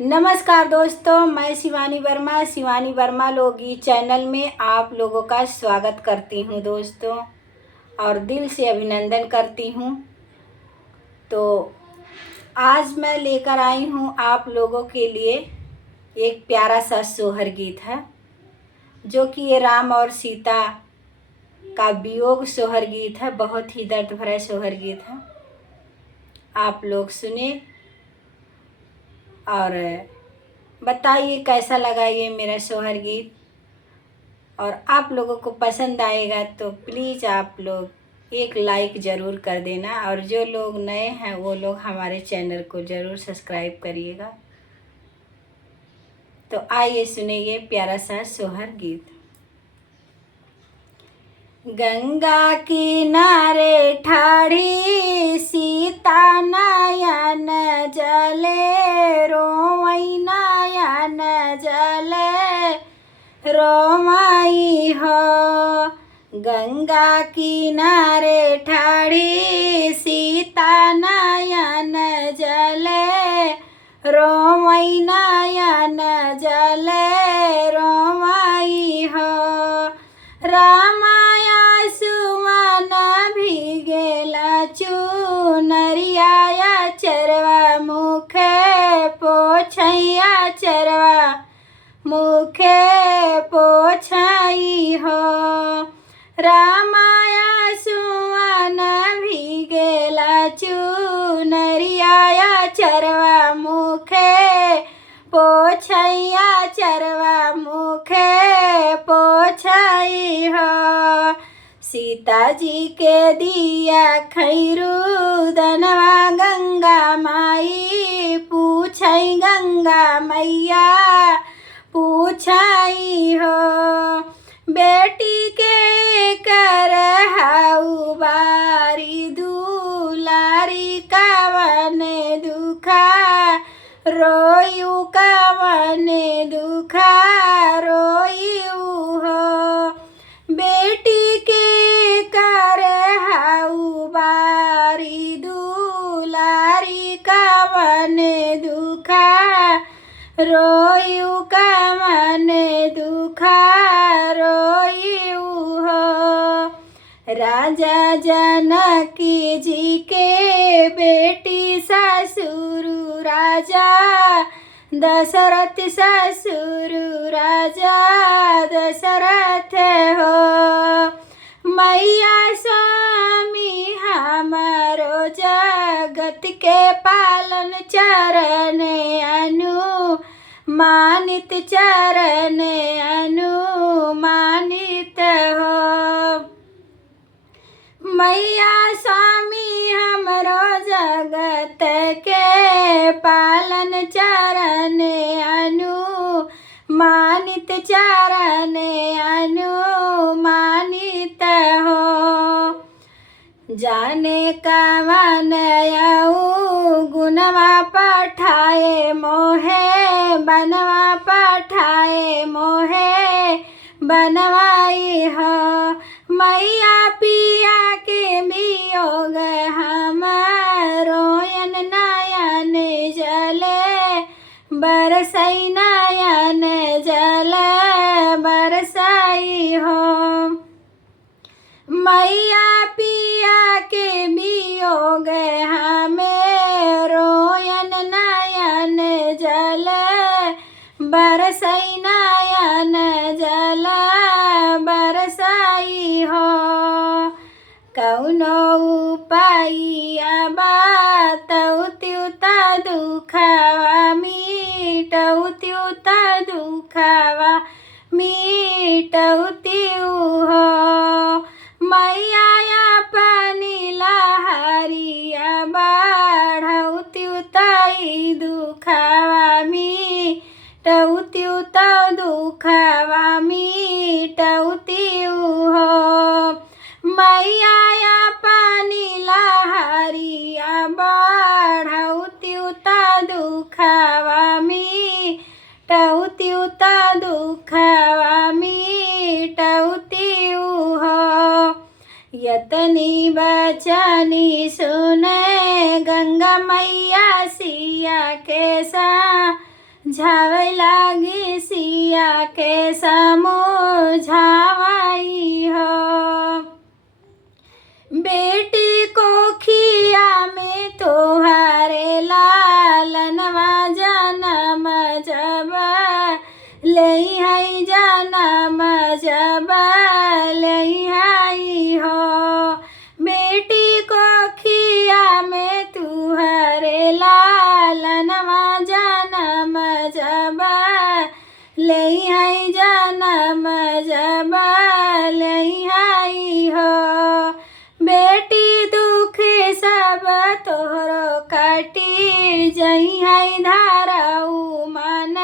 नमस्कार दोस्तों, मैं शिवानी वर्मा लोगी चैनल में आप लोगों का स्वागत करती हूँ दोस्तों, और दिल से अभिनंदन करती हूँ। तो आज मैं लेकर आई हूँ आप लोगों के लिए एक प्यारा सा सोहर गीत है, जो कि ये राम और सीता का वियोग सोहर गीत है। बहुत ही दर्द भरा सोहर गीत है। आप लोग सुने और बताइए कैसा लगा ये मेरा सोहर गीत। और आप लोगों को पसंद आएगा तो प्लीज़ आप लोग एक लाइक ज़रूर कर देना, और जो लोग नए हैं वो लोग हमारे चैनल को ज़रूर सब्सक्राइब करिएगा। तो आइए सुने ये प्यारा सा सोहर गीत। गंगा किनारे ठाड़ी सीता नयन जले, रोवई नयन जले रोमाई हो। गंगा किनारे ठाड़ी सीता नयन जले, रोमई नयन जले रोमाई हो। रामाया सुमन भिगेला चुनरिया चरवा, मुखे पोछैया चरवा मुखे पोछाई हो। रामाया सुमन भिगेला चुनरिया चरवा, मुखे पोछैया चरवा मुखे पोछाई हो। सीता जी के दिया खैरू दनवा, गंगा माई पूछई गंगा मैया पूछाई हो। बेटी के कर हाउ बारी दुलारी, कवन दुखा रोयू कवन दुखा रोयू हो। बेटी के कर हाउ बारी दुलारी, कवन दुखा रोयू कवन दुखा रोयू हो। राजा जनकी जी के बेटी ससुर राजा दशरथ, ससुर राजा दशरथ हो। मैया स्वामी हमारो जगत के पालन चरण अनु मानित, चरण अनुमानित हो। मैया स्वामी हमरो जगत के पालन चरण अनुमानित, चरण अनुमानित हो। जाने कवन गुणवा पठाए मोहे, बनवा पठाए मोहे बनवाई हो। मैया पिया के वियोग हम रोयन नयन जले, बरसई नयन जल बरसाई हो। मैया पिया के वियोग हमें रोयन नयन जल बरसई नयन जल बरसाई हो। कौनो उपाया बातौ त्युता दुखवा मीटौ, त्युता दुखवा मीटौ त्यू हो। मैया अपनी लहरिया बाढ़ौ, त्युताई दुखवा मीटौ, त्युता दुखवा मीटौ त्यू हो। मैया अपनी लहरिया बाढ़ौ, त्युता दुखवा मीटौ, त्युता दुखवा मीटौ त्यू हो। यतनी बचनी सुने गंगा मैया सिया के सा झावे लागी सिया के समझावई हो। बेटी को खिया में तोहारे लालनवा जनम जब लई है जनम जब लई है हो। बेटी को खिया में तुहरे लालनवा जनम जब लई है जनम जब लई है हो। बेटी दुख सब तोहरो काटी जई है धाराऊ मन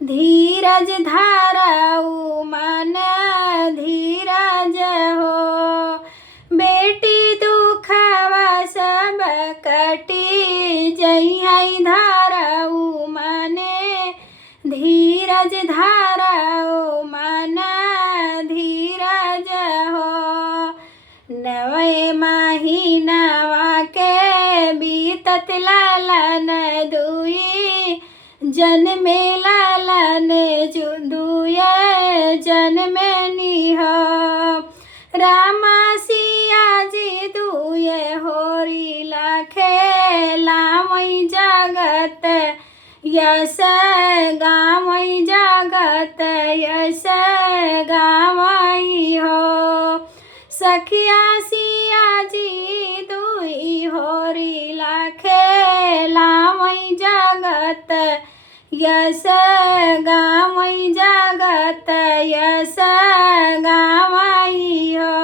धीरज धाराऊ मन धीरज हो। बेटी दुखवा सब कटी जई है धाराऊ मन धीरज धाराऊ मन धीरज हो। नवे महीनवा के बीतत लालन दुई जन्मे लालन दुए जन्मे हो। रामा सिया जी दुए होरी लाखे लामई जगत यस गावई जगत यस गावई हो। सखिया सिया जी दुई होरी लाखे लामई जगत यस गावई जगत यस गावई हो।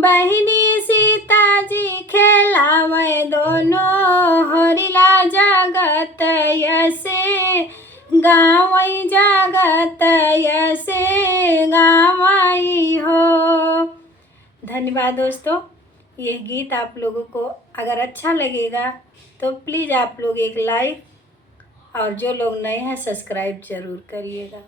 बहिनी सीता जी खेलावे दोनों होरिला जगत यसे गावई जगत यसे गावई हो। धन्यवाद दोस्तों। ये गीत आप लोगों को अगर अच्छा लगेगा तो प्लीज़ आप लोग एक लाइक और जो लोग नए हैं सब्सक्राइब ज़रूर करिएगा।